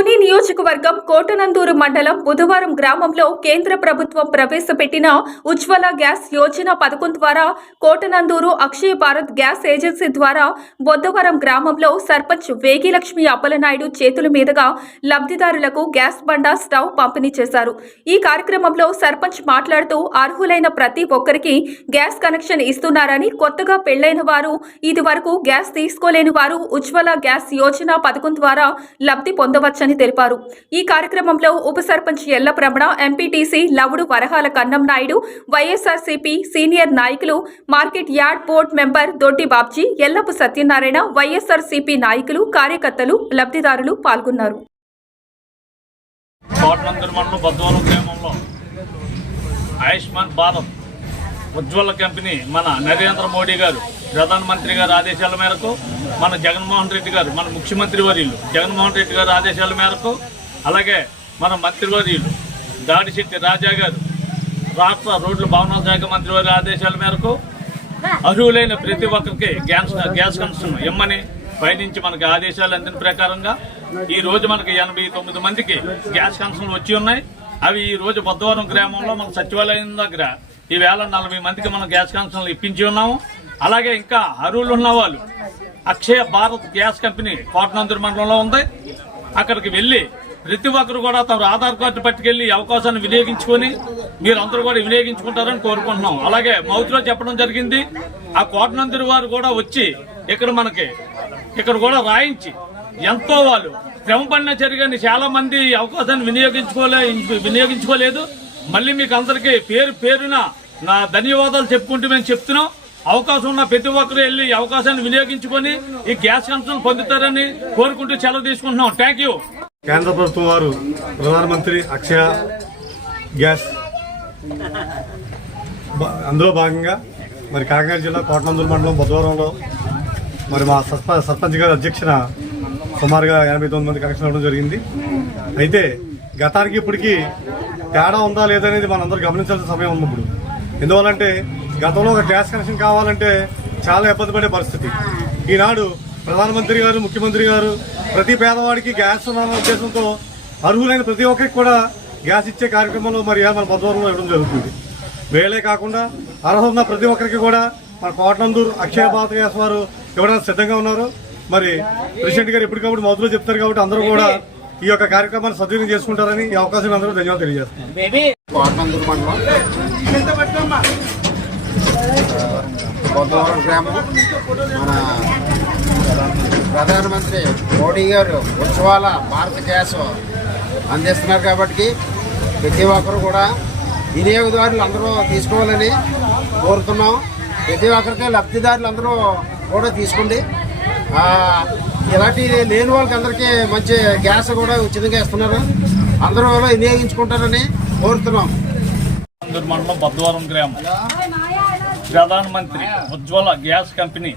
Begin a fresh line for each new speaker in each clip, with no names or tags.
తుని నియోజకవర్గం కోటనందూరు మండలం బుధవారం గ్రామంలో కేంద్ర ప్రభుత్వం ప్రవేశపెట్టిన ఉజ్వల గ్యాస్ యోజన పథకం ద్వారా కోటనందూరు అక్షయ భారత్ గ్యాస్ ఏజెన్సీ ద్వారా బుధవారం గ్రామంలో సర్పంచ్ వేగిలక్ష్మి అప్పలనాయుడు చేతుల మీదుగా లబ్ధిదారులకు గ్యాస్ బండ స్టవ్ పంపిణీ చేశారు. ఈ కార్యక్రమంలో సర్పంచ్ మాట్లాడుతూ అర్హులైన ప్రతి ఒక్కరికి గ్యాస్ కనెక్షన్ ఇస్తున్నారని కొత్తగా పెళ్ళైన వారు ఇది వరకు గ్యాస్ తీసుకోలేని వారు ఉజ్వల గ్యాస్ యోజన పథకం ద్వారా లబ్ధి పొందవచ్చని తెలిపారు. ఈ కార్యక్రమంలో ఉప sarpanch ఎల్లప్రమణ MPTC Lavudu Varahala Kannam Naidu YSRCP senior నాయకులు market yard board member Doddi Babji Ellapu Satyanarayana YSRCP నాయకులు కార్యకర్తలు లబ్ధిదారులు పాల్గొన్నారు.
ఆయుష్మాన్ భారత్ ఉజ్వల కంపెనీ మన నరేంద్ర మోడీ గారు ప్రధానమంత్రి గారి ఆదేశాల మేరకు మన జగన్మోహన్ రెడ్డి గారు మన ముఖ్యమంత్రి వర్యులు జగన్మోహన్ రెడ్డి గారి ఆదేశాల మేరకు అలాగే మన మంత్రివర్యులు దాడిశెట్టి రాజా గారు రాష్ట్ర రోడ్ల భవనాల శాఖ మంత్రి వారి ఆదేశాల మేరకు అర్హులైన ప్రతి ఒక్కరికి గ్యాస్ గ్యాస్ కనెక్షన్ ఇమ్మని పైనుంచి మనకి ఆదేశాలు అందిన ప్రకారంగా ఈ రోజు మనకి ఎనభై తొమ్మిది మందికి గ్యాస్ కనెక్షన్లు వచ్చి ఉన్నాయి. అవి ఈ రోజు బుద్ధవరం గ్రామంలో మన సచివాలయం దగ్గర ఈ వేల నలభై మందికి మనం గ్యాస్ కనెక్షన్లు ఇప్పించి ఉన్నాము. అలాగే ఇంకా అరువులు ఉన్న వాళ్ళు అక్షయ భారత్ గ్యాస్ కంపెనీ కోటనందూరు మండలంలో ఉంది. అక్కడికి వెళ్ళి ప్రతి ఒక్కరు కూడా తమ ఆధార్ కార్డు పట్టుకెళ్ళి అవకాశాన్ని వినియోగించుకొని మీరందరూ కూడా వినియోగించుకుంటారని కోరుకుంటున్నాం. అలాగే మౌతిలో చెప్పడం జరిగింది. ఆ కోటనందరి వారు కూడా వచ్చి ఇక్కడ మనకి ఇక్కడ కూడా రాయించి ఎంతో వాళ్ళు శ్రమ పడిన జరిగిన చాలా మంది అవకాశాన్ని వినియోగించుకోలే వినియోగించుకోలేదు. మళ్ళీ మీకు అందరికీ పేరు పేరున నా ధన్యవాదాలు చెప్పుకుంటూ మేము చెప్తున్నాం. అవకాశం ఉన్న ప్రతి ఒక్కరు వెళ్ళి అవకాశాన్ని వినియోగించుకొని ఈ గ్యాస్ కనెక్షన్ పొందుతారని కోరుకుంటూ సెలవు తీసుకుంటున్నాం. థ్యాంక్ యూ
కేంద్ర ప్రభుత్వం వారు ప్రధానమంత్రి అక్షయ గ్యాస్. అందులో భాగంగా మరి కాకినాడ జిల్లా కోటనందూరు మండలం బుధవారంలో మరి మా సర్ప సర్పంచ్ గారి అధ్యక్షన సుమారుగా ఎనభై తొమ్మిది మంది కనెక్షన్ అవ్వడం జరిగింది. అయితే గతానికి ఇప్పటికీ తేడా ఉందా లేదనేది మనందరూ గమనించాల్సిన సమయం ఉంది ఇప్పుడు. ఎందువల్లంటే గతంలో ఒక గ్యాస్ కనెక్షన్ కావాలంటే చాలా ఇబ్బంది పడే పరిస్థితి. ఈనాడు ప్రధానమంత్రి గారు ముఖ్యమంత్రి గారు ప్రతి పేదవాడికి గ్యాస్ ఉన్న ఉద్దేశంతో అర్హులైన ప్రతి ఒక్కరికి కూడా గ్యాస్ ఇచ్చే కార్యక్రమంలో మరి మన బద్వారంలో ఇవ్వడం జరుగుతుంది. వేలే కాకుండా అర్హత ఉన్న ప్రతి ఒక్కరికి కూడా మన కోటనందూరు అక్షయ భారత గ్యాస్ వారు ఇవ్వడానికి సిద్ధంగా ఉన్నారు. మరి ప్రెసిడెంట్ గారు ఎప్పటికప్పుడు మొదలు చెప్తారు కాబట్టి అందరూ కూడా ఈ యొక్క కార్యక్రమాన్ని సద్వినియోగం చేసుకుంటారని ఈ అవకాశం అందరూ ధన్యవాదాలు తెలియజేస్తున్నాను
కోటనందూరు గ్రామం మన ప్రధానమంత్రి మోడీ గారు ఉజ్వాల భారత గ్యాస్ అందిస్తున్నారు కాబట్టి ప్రతి ఒక్కరు కూడా వినియోగదారులు అందరూ తీసుకోవాలని కోరుతున్నాం. ప్రతి ఒక్కరికి లబ్ధిదారులు అందరూ కూడా తీసుకోండి. ఇలాంటి లేని వాళ్ళకి అందరికీ మంచి గ్యాస్ కూడా ఉచితంగా ఇస్తున్నారు. అందరూ వినియోగించుకుంటారని కోరుతున్నాం.
మండలం బద్దవరం గ్రామం. ప్రధానమంత్రి ఉజ్వల గ్యాస్ కంపెనీ.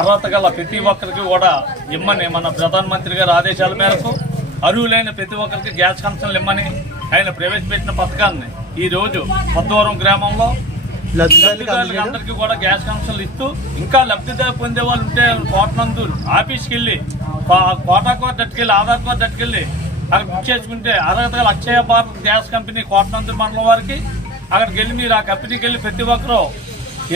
అర్హత గల ప్రతి ఒక్కరికి కూడా ఇమ్మని మన ప్రధానమంత్రి గారి ఆదేశాల మేరకు అర్హులైన ప్రతి ఒక్కరికి గ్యాస్ కనెక్షన్లు ఇమ్మని ఆయన ప్రవేశపెట్టిన పథకాన్ని ఈ రోజు బద్దవరం గ్రామంలో లబ్ధిదారులకు అందరికీ కూడా గ్యాస్ కనెక్షన్లు ఇస్తూ ఇంకా లబ్ధిదారు పొందే వాళ్ళు ఉంటే కోటనందూరు ఆఫీస్కి వెళ్ళి కోటా కోట అట్టుకెళ్ళి ఆధార్ కార్డు అట్టుకెళ్ళి అక్కడ బుక్ చేసుకుంటే అర్హత గల అక్షయ భారత్ గ్యాస్ కంపెనీ కోటనందూరు మండలం వారికి అక్కడికి వెళ్ళి మీరు ఆ కంపెనీకి వెళ్ళి ప్రతి ఒక్కరూ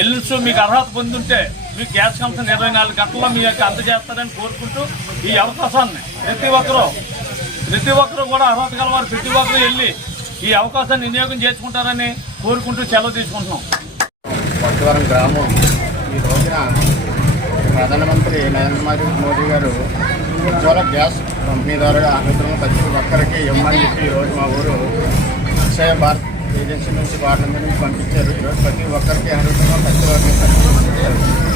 ఎల్లుసు మీకు అర్హత పొందుంటే మీకు గ్యాస్ కనెక్షన్ ఇరవై నాలుగు గంటల్లో మీ యొక్క అందజేస్తారని కోరుకుంటూ ఈ అవకాశాన్ని ప్రతి ఒక్కరూ ప్రతి ఒక్కరూ కూడా అర్హత గలవారు ప్రతి ఒక్కరూ వెళ్ళి ఈ అవకాశాన్ని వినియోగం చేసుకుంటారని కోరుకుంటూ సెలవు తీసుకుంటున్నాం.
కొత్తవరం గ్రామం. ఈ రోజున ప్రధానమంత్రి నరేంద్ర మోదీ మోదీ గారు ఉజ్వల గ్యాస్ కంపెనీ ద్వారా అర్హతలను ప్రతి ఒక్కరికి ఇవ్వమని చెప్పి ఈరోజు మా ఊరు అక్షయ భారత్ ఏజెన్సీ నుంచి వాటి నుంచి పంపించారు. ప్రతి ఒక్కరికి అర్హతలను ఖర్చు ఒక్కరికి